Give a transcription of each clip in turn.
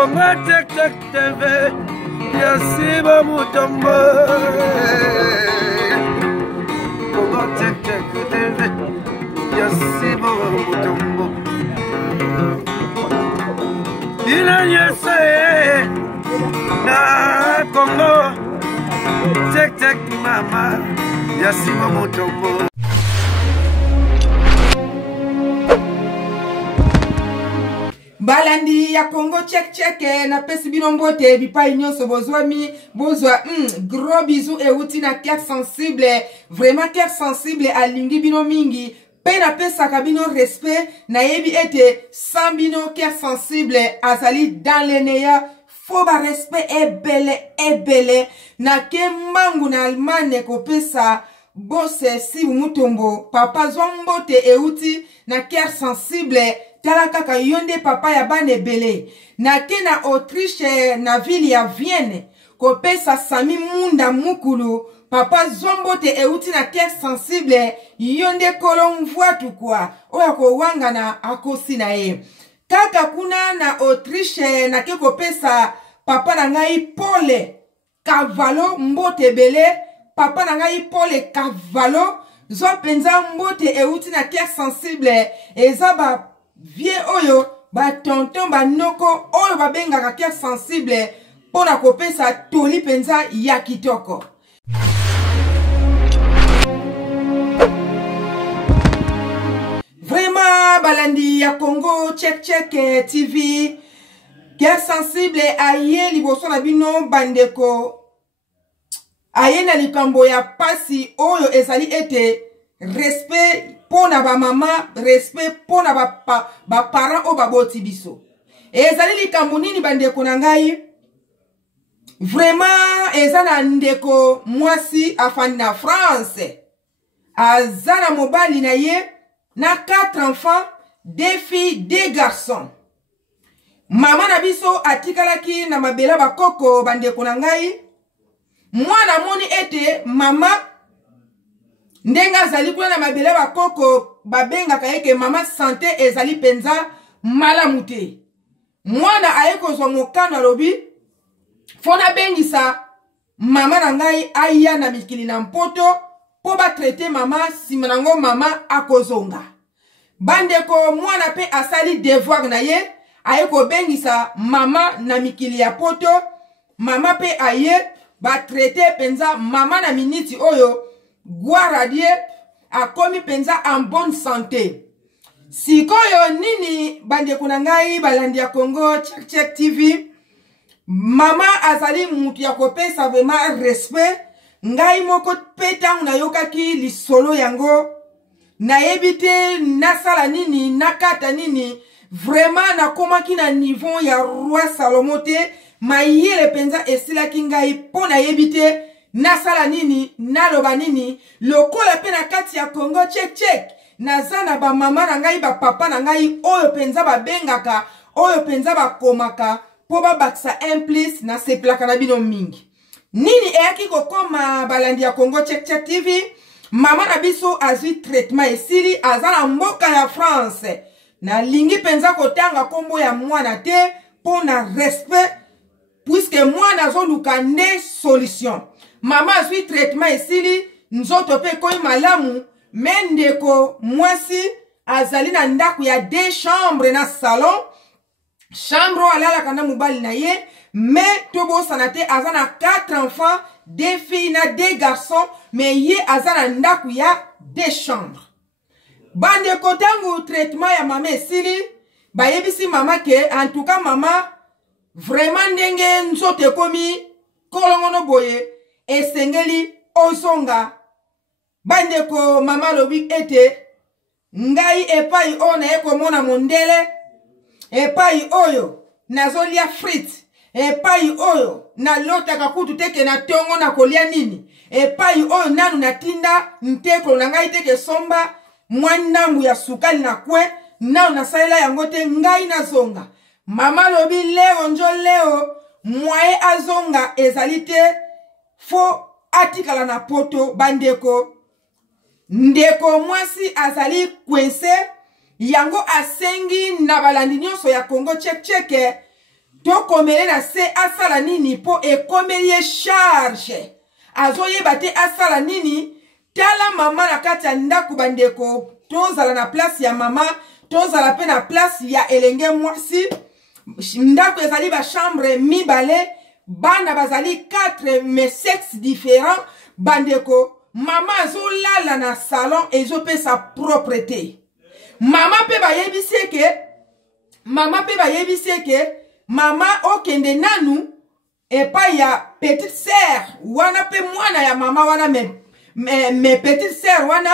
Congo Check Check TV, Yasiba Mutombo. Congo Check Check TV, Yasiba Mutombo. Ina yese na Congo Check Check mama, Yasiba Mutombo. Balandi ya Congo Check Check na pesi binombote bipai nyonso bozwa gros bisous et outi na cœur sensible, vraiment cœur sensible alingi bino mingi pe na pesa kabino respect na yebi ete sans bino cœur sensible azali dans le neya faut ba respect ebele na ke mangu na Allemagne ko pesa bosse si mutombo papa zombote e outi na cœur sensible tala kaka yonde papa ya bane bele na ke na Autriche na ville ya Vienne ko pesa sami munda mukulu papa zombote e uti na cœur sensible yonde kolon voitu kwa oya ko wanga na akosi na ye kaka kuna na Autriche na ke ko pesa papa na ngai Pole Kavalo mbote bele papa na ngai Pole Kavalo zo penza mbote e uti na cœur sensible ezaba vie oyo ba tonton ba noko oyo ba benga ka cœur sensible pona kopesa toli penza ya kitoko. Vraiment balandi ya Congo Check Check TV cœur sensible aye liboso na bino bandeko aye na likambo ya pasi oyo ezali ete respect pona ba mama, respect pona ba parents o baboti biso. Ezali likambo nini bandeko na ngai? Vraiment ezana ndeko mwasi afandi na France. Azana mobali na ye na 4 enfants, 2 filles, 2 garçons. Mama na biso atikalaki na mabela bakoko bandeko na ngai. Mwana moni ete mama ndenga zali kuna na mabele bakoko babenga kayeke mama santé ezali penza malamu te. Mwana ayeko zo mokano lobi fona bengisa mama na ngai aya na mikili na mpoto po ba traiter mama simanango mama akozonga. Bandeko mwana pe asali devoir na ye ayeko bengisa mama na mikili ya poto mama pe aye ba traiter penza mama na miniti oyo Guaradie a komi penza en bonne santé. Sikoyo nini bande kunangai balandi ya Congo Check Check TV. Mama azali mutu ya kopesa vraiment respect. Ngai moko peta unayokaki lisolo yango. Na yebite nasala nini nakata nini. Vraiment na komaki na niveau ya roi Salomote. Mayele penza esila kingai po na yebite. Nasala nini, naloba nini, lokola pe na kati ya Congo Check Check. Nazana ba mama na ngai ba papa na ngai oyo penza ba bengaka, oyo penza ba komaka, po ba baksa implis na seplaka na bino mingi. Nini eyaki kokoma balandi ya Congo Check Check TV? Mama na biso azui traitement esili azana mboka ya France. Na lingi penza kotanga kombo ya mwana te po na respect puisque mwana zo luka nde solution. Mama azui traitement esili nzoto pe koi malamu mendeko mwasi azali na ndaku ya 2 chambres na salon chambre alala kana mubali na ye me tobo sanate azana 4 enfants 2 filles na 2 garçons me ye azana ndaku ya 2 chambres. Bandeko tangu traitement ya mama esili bayebisi mama ke en tout cas mama vraiment ndenge nzoto komi kolongono boye esengeli ozonga. Bandeko mama lobi ete ngai epai ona eko mona mondele epai oyo nazolia frites epai oyo na lota kakutu teke na tongo na kolia nini epai oyo nanu natinda nteko na ngai teke somba mwandambu ya sukali na kwe nanu nasalela yango te ngai nazonga. Mama lobi leo njo leo mwae azonga ezalite fo atikala na poto. Bandeko ndeko mwasi azali kwense yango asengi na balandi nyonso ya Congo Check Check to komele na se asala nini po ekomelie charge azoyeba te asala nini tala mama na kati ya ndako bandeko tozala na place ya mama tozala pe na place ya elenge mwasi ndako ezali ba chambre mibale bana bazali 4 mais sexe différents bandeko mama azolala na salon ezopesa propreté mama pe bayebisi ke mama okende nanu epai ya petite sœur wana pe mwana ya mama wana me petite sœur wana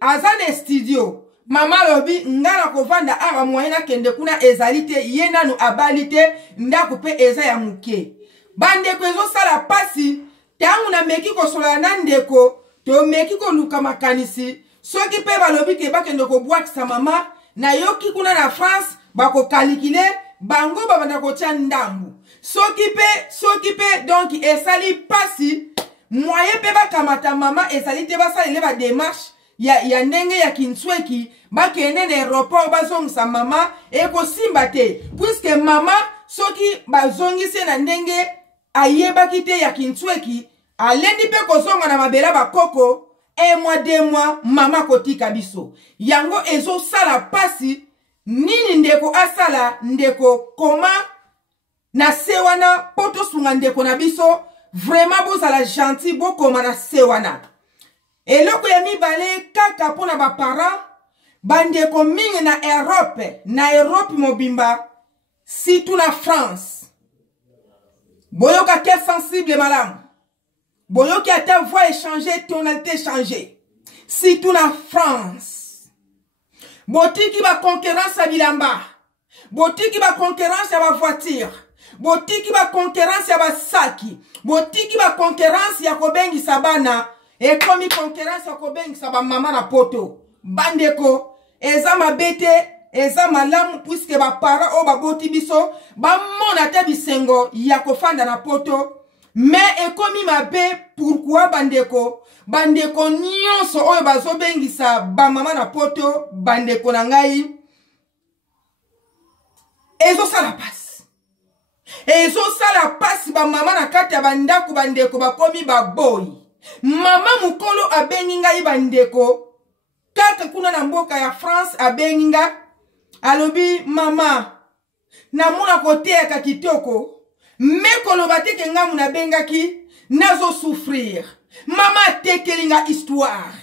azane studio mama lobi ngana kovanda awa moyena kende kuna ezali te ye nanu abali te ndako pe eza ya muke bandeko ezosala pasi tangu na meki kosola na ndeko to meki koluka makanisi soki pe balobi ke bakende kobwakisa mama na yoki kuna na France bako kalikile bango babanda kotia ndambu soki pe donc esali pasi moye pe bakamata mama esali te basalele ba démarche ya ndenge ya kinsweki bakende na aéroport bazongisa mama ekosimba te puisque mama soki bazongise na ndenge ayebaki te ya kinsweki alendi pe kozonga na mabela bakoko 1 mois 2 mois mama kotika biso yango ezo sala pasi nini ndeko asala ndeko koma na sewana poto sunga ndeko na biso vraiment bozala gentil bokoma na sewana eloko ya mibale kaka pona ba parents bandeko mingi na Europe mobimba situ na France boyoka ke sensible malamu boyoki ata voix échanger tonalité changer situ na France botiki ba concurrence ya bilamba botiki ba concurrence ya ba voiture botiki ba concurrence ya ba saki botiki ba concurrence ya kobengisa bana ekomi concurrence ya kobengisa ba mama na poto bandeko eza mabete eza malamu puisque ba para o baboti biso ba mona te bisengo ya kofanda na poto mais ekomi mabe pourquoi bandeko nyonso oyo bazobengisa ba mama na poto bandeko na ngai ezo sala pasi ba mama na kati ya bandako bandeko bakomi baboy mama mukolo abengi ngai bandeko kaka kuna na mboka ya France abengi nga alobi mama na muna koteka kitoko mekolo bateke nga muna bengaki nazo souffrir mama tekelinga histoire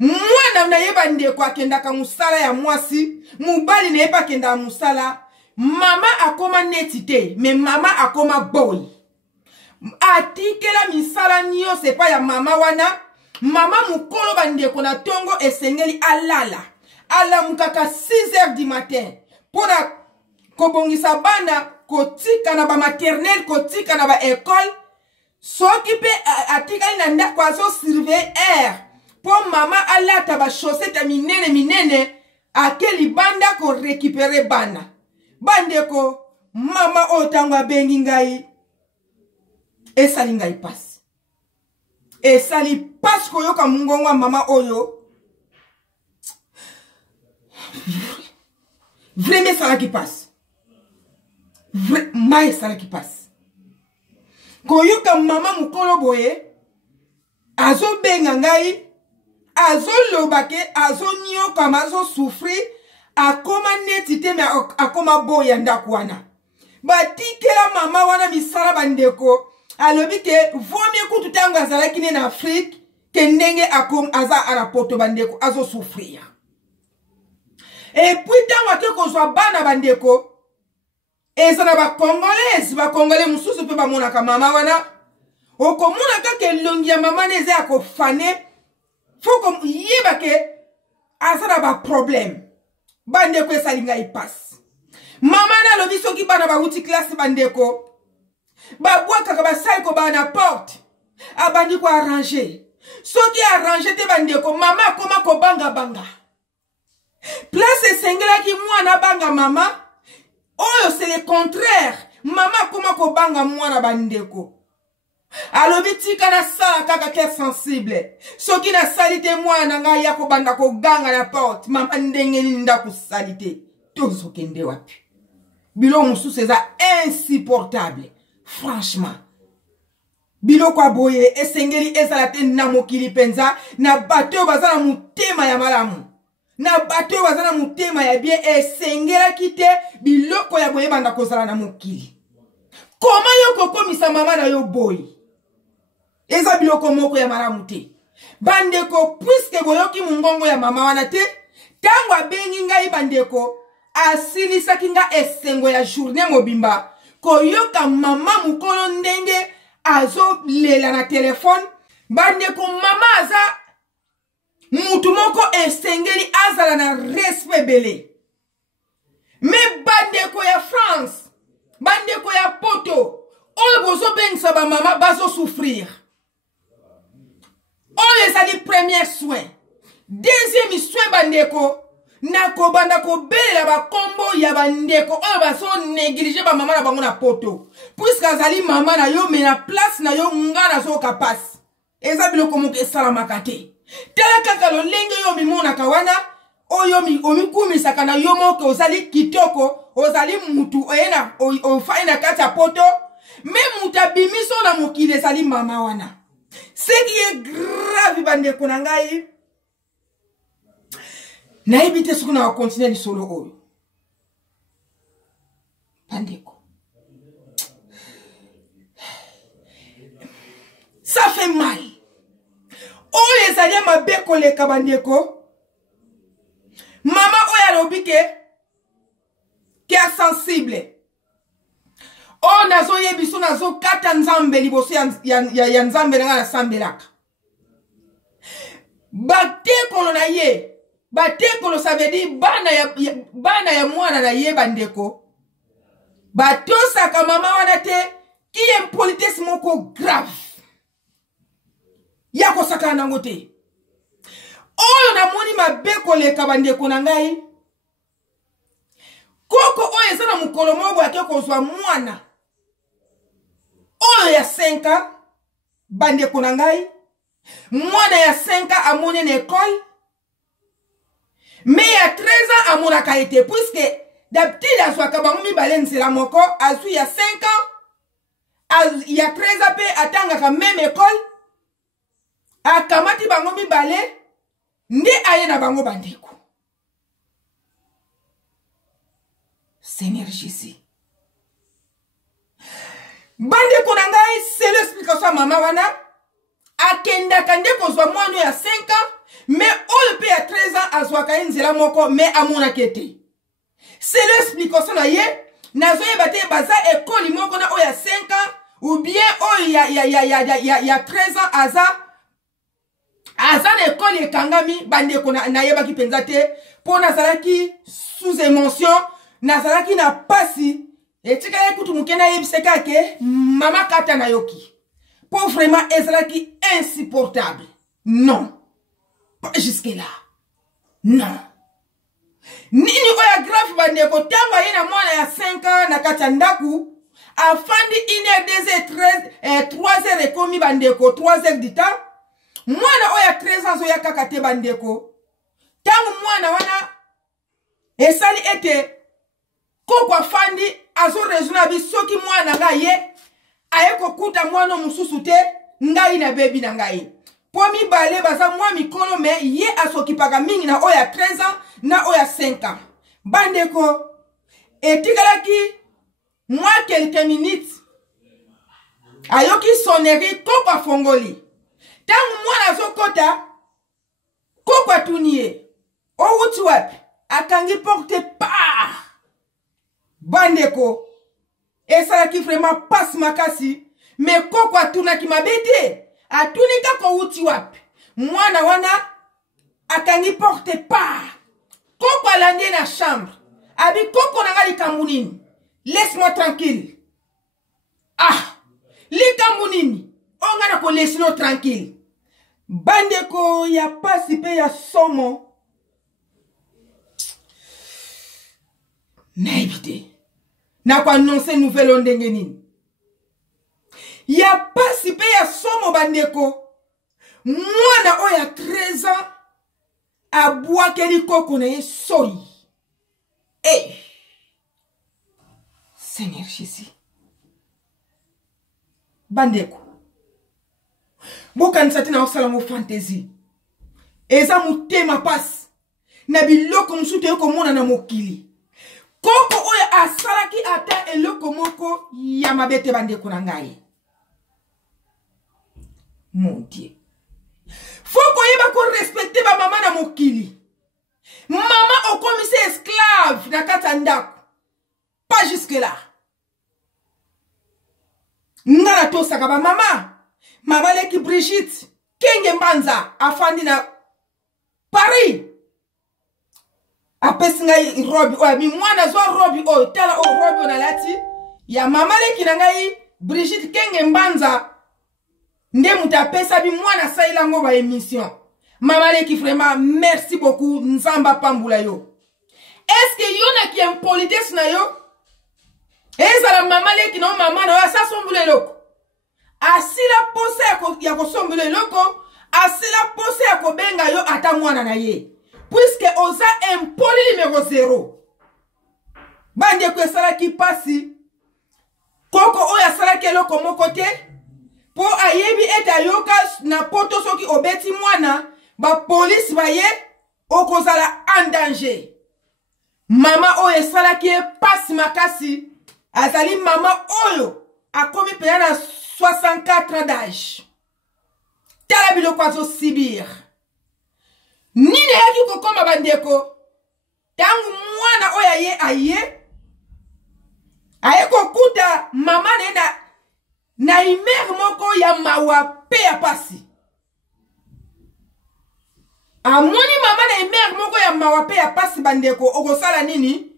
mwana na yeba ndeko akendaka musala ya mwasi mubali na yeba kenda musala mama akoma netite me mama akoma boy atikela misala niyo sepa ya mama wana mama mukolo bandeko na tongo esengeli ala mukaka 6h du matin pona kobongisa bana kotika na ba maternelle kotika na ba école soki pe atikali na ndako azo surveiller po mama alata ba chaussette minene akeli banda ko récupérer bana bandeko mama otango abengi ngai esali ngai pasi esali pasi koyoka mungongo mama oyo vraiment salaki pasi mai salaki pasi koyoka mama mukolo boye azo benga ngai azo lobake azo nyoka mazo souffrir akoma netite me akoma boya ndako wana batikela mama wana misala bandeko alobi ke vomi kutu tango azalaki ne na Afrique ke ndenge aza arapoto bandeko azo souffrir et puis tango ake kozwa bana bandeko ezana ba congolais mususu pe bamonaka mama wana okomona kaka elongi ya mama neze akofane foko yeba ke azana ba problème bandeko esali ngai pasi mama na lobi soki bana bauti classe bandeko babwakaka basali ko bana porte abandi ko arranger soki arranger te bandeko mama akoma kobanga place esengelaki mwana banga mama oyo c'est le contraire mama akoma kobanga mwana bandeko alobi tika na sala kaka ke sensible soki na salite mwana ngai ya kobanda koganga na porte mama ndenge nini nda kusalite tozokende wapi Bilo mosusu eza insupportable. Franchement. Bilo kwa boye esengeli ezala te na mokili penza na bato baza na mutema ya malamu. Na bato baza na mutema ya bien esengela kite biloko ya boye banda kozala na mokili. Koma yo kokomisa mama na yo boy. Eza biloko moko ya malamu te. Bandeko puisque boyoki mungongo ya mama wana te, tango abengi ngai bandeko asilisaki nga esengo ya journée mobimba koyoka mama mukolo ndenge azo lela na telefone. Bandeko mama aza mutu moko esengeli azala na respect bele. Me bandeko ya France, bandeko ya poto, oyo bozo bengisa ba mama bazo souffrir. Oyo ezali premier soin. Deuxième soin bandeko nako banda ko belela ba kombo ya bandeko oyo baso négliger ba mama na bango na poto. Puisque azali mama na yo me na place na yo nga na so kapasi. Eza biloko moko esalamaka te. Tela kaka lolenge yo mimona kawana oyo omikumisaka na yo moko ozali kitoko, ozali mutu oyena ofaina kati ya poto, me mutu abimiso na mokili ezali mama wana. Ce qui est grave bandeko na ngai. Na ebite suku na continuer lisolo oyo. Bandeko. Ça fait mal. Oyo ezali mabe koleka bandeko. Mama oyo alobike ki a sensible. O nazo yebiso nazo kata nzambe liboso ya nzambe na sambelaka. Batekolo na ye. Batekolo ça veut dire bana ya mwana na ye bandeko. Batosaka mama wana te ki impolitesse moko grave. Yako saka nango te. Oyo na moni mabe koleka bandeko na ngai. Koko oyo eza na mukolo moko ake kozwa mwana. Oyo ya 5 ans bandeko na ngai. Mwana ya 5 ans amone na école. Mais ya 13 ans amonaka ete puisque d'habitude azwaka bango mibale nzela moko azwi ya 5 ans. Ya 13 ans pe atangaka même école. Akamati bango mibale nde aye na bango bandeko. Seigneur Jésus. Bandeko na ngai, c'est l'explication mama wana. Akendaka nde kozwa mwana ya 5 ans, mais oyo pe ya 13 ans azwaka nzela moko mais amona kete. C'est l'explication na ye, nazoyeba te baza ekoli moko na oyo ya 5 ans ou bien oyo ya 13 ans aza na ekoli ekangami bandeko na yebaki penza te po nazalaki sous émotion, nazalaki na pasi etikala kutu mukena yebiseka ke mama kata na yoki. Pour vraiment ezalaki insupportable. Non. Pas jusque là. Non. Nini oya grave bandeko tamba yena mwana ya 5 ans na kati ya ndaku afandi 1h 2h 3h ekomi bandeko 3h du temps. Mwana oya 13 ans oya kaka te bandeko. Tangu mwana wana esali ete koko afandi azo rezona bisoki mwana nga ye ayeko kuta mwana mususu te ngai na bebi na ngai. Po mibale baza mwa mikolo me ye asokipaka mingi na oya 13 ans na oya 5 ans. Bandeko etikalaki mwa quelques minutes ayoki sonnerie koko afongoli. Tangu mwana azokota koko atunie owuti wapi akangi porte pa. Bandeko esalaki vraiment passe makasi me koko atunaki mabete atunika ko wuti wapi mwana wana akangi porte pa. Koko alande na chambre abi koko nanga likambu nini, laisse-moi tranquille. Ah likambu nini onga na ko laisse-no tranquille. Bandeko ya pasi pe ya somo na ebite na kwa annoncer nouvelle ondenge nini. Ya pasi pe ya somo bandeko mwana oya 13 ans abwakeli koko na ye soyi. Seigneur Jésus. Bandeko. Bokan satina osala mo fantaisie. Eza mutema passe. Na biloko msuto yoko mona na mokili. Koko oya asalaki ata eloko moko ya mabete bandeko na ngai. Mon Dieu. Faut koyeba ko respecter ba mama na mokili. Mama okomise esclave na kata ndako. Pas jusque là. Ngala tosaka ba mama. Mama leki Brigitte Kenge Mbanza afandi na Paris. Apesi ngai robi oya mi mwana zo robi oyo tala o robi na lati ya mama leki na ngai Brigitte Kenge Mbanza nde mutapesa bi mwana saila ngo ba émission. Mama leki vraiment merci beaucoup nzamba pambula yo. Est-ce que yona ki impolitesse na yo? Ezala mama leki no mama na yo sa sombule loko. Asila pose ya kosombule loko, asila pose ya kobenga yo ata mwana na ye. Puisque oza impoli numéro 0. Bande kwe salaki pasi. Koko oya salaki eloko moko te. Po ayebi eta yoka na poto soki obeti mwana. Ba police ba ye. Okozala en danger. Mama oye salaki pasi makasi. Azali mama oyo. Akomi pena na 64 ans d'âge. Tala biloko azo sibir. Nine yaki kokoma bandeko. Tangu mwana oya ye aye. Aye kokuta mama nena na imer moko ya mawa pe ya pasi. Amoni mama na imer moko ya mawa pe ya pasi bandeko. Okosala nini?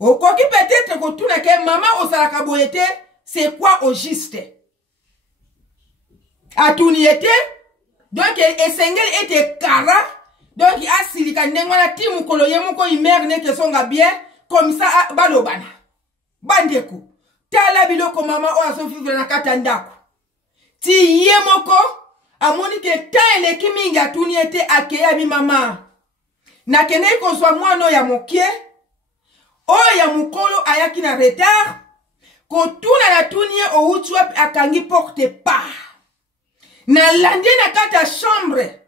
Okoki peut-être kotuna ke mama osalaka boyete. C'est quoi au juste? Atuni ete. Donc esengel ete kara. Donc asilika ndengwana timu kolo yemoko imer ne kesonga bien. Comme ça balobana. Bandeko. Tala biloko mama o asofivre na kata ndako. Ti yemoko. Amoni ke ta eleki mingi atuni ete akeya bi mama. Na kene kozwa mwano ya mokie. O ya mukolo ayaki na retard. Kotuna na tunie o utuap akangi porte pa. Na lande na kata chambre.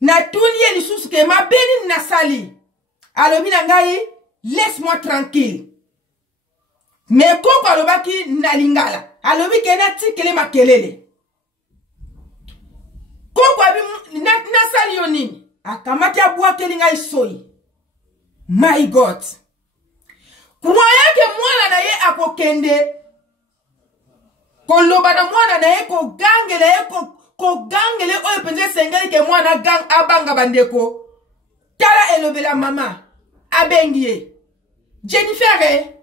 Na tunie lisusu ke mabeni na sali. Alobi na ngai, laisse-moi tranquille. Mais koko alobaki na lingala. Alobi ke na tikele makelele. Koko abi na sali yo nini. Akamati abua keli ngai soyi. My God. Kwayake mwana na ye akokende. Koloba na mwana na ye kogangele oyo penze sengeli ke mwana gang abanga bandeko. Tala elobela mama. Abengie. Jennifer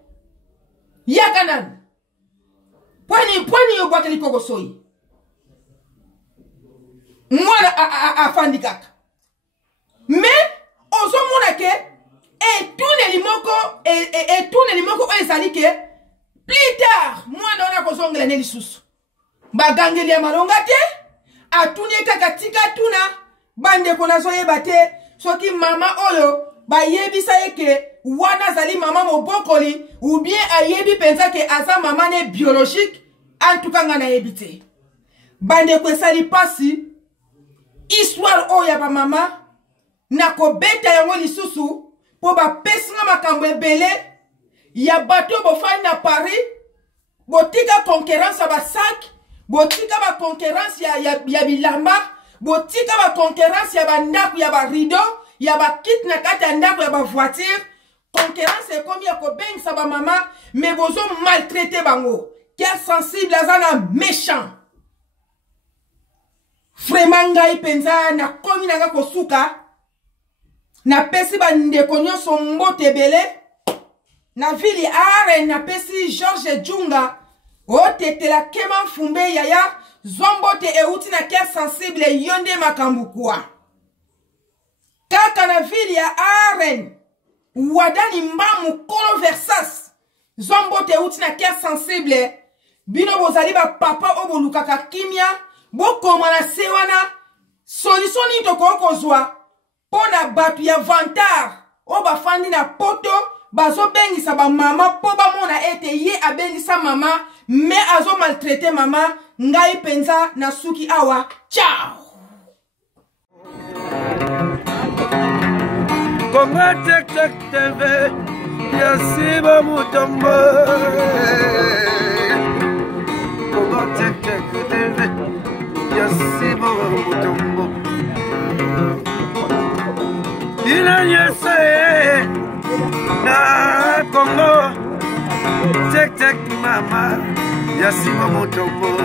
Yakanan. Pwani yo bwakeli koko soyi. Mwana afandi kaka. Mais ozo mwana ke et tout les moko ezali ke plus tard mwana ona kozongela ne lisusu bagangeli ya malonga te atuni kaka tika tuna bande kona soyeba te soki mama oyo bayebisa yeke wana zali mama mobokoli ou bien ayebi penza ke aza mama ne biologique en tout cas ngana yebite bande ko esali pasi histoire oyo ba mama na kobeta yango lisusu po ba pesinga makambo ebele ya bato bofani na Paris botika concurrence ba sac botika ba concurrence ya bilamba botika ba concurrence ya ba ndaku ya ba rideau ya ba kit na kata ndaku ya ba voiture concurrence comme ya ko bengisa ba mama mais bozo maltraiter bango qui sensible azana méchant vraiment ngai penza na komi nanga kosuka na pesi ba ndeko nyonso mbote bele na vili are na pesi George Junga otetela kema fumbe yaya zombote euti na kia sensible yonde makambukua kaka na vili ya Aren wadani mbamu kolo versas zombote euti na kia sensible bino bozali ba papa obolukaka kimia bokoma na sewana solution ni toko kozwa pona batu ya vantar o bafandi na poto bazo bengisa ba mama po ba mona ete ye abengisa mama mais azo maltraiter mama ngai penza na suki awa. Ciao. Congo Tek Tek TV, Yasiba Mutombo. Congo Tek Tek TV, Yasiba Mutombo. Il a yese na Congo Tek Tek mama, Yasiba Mutombo.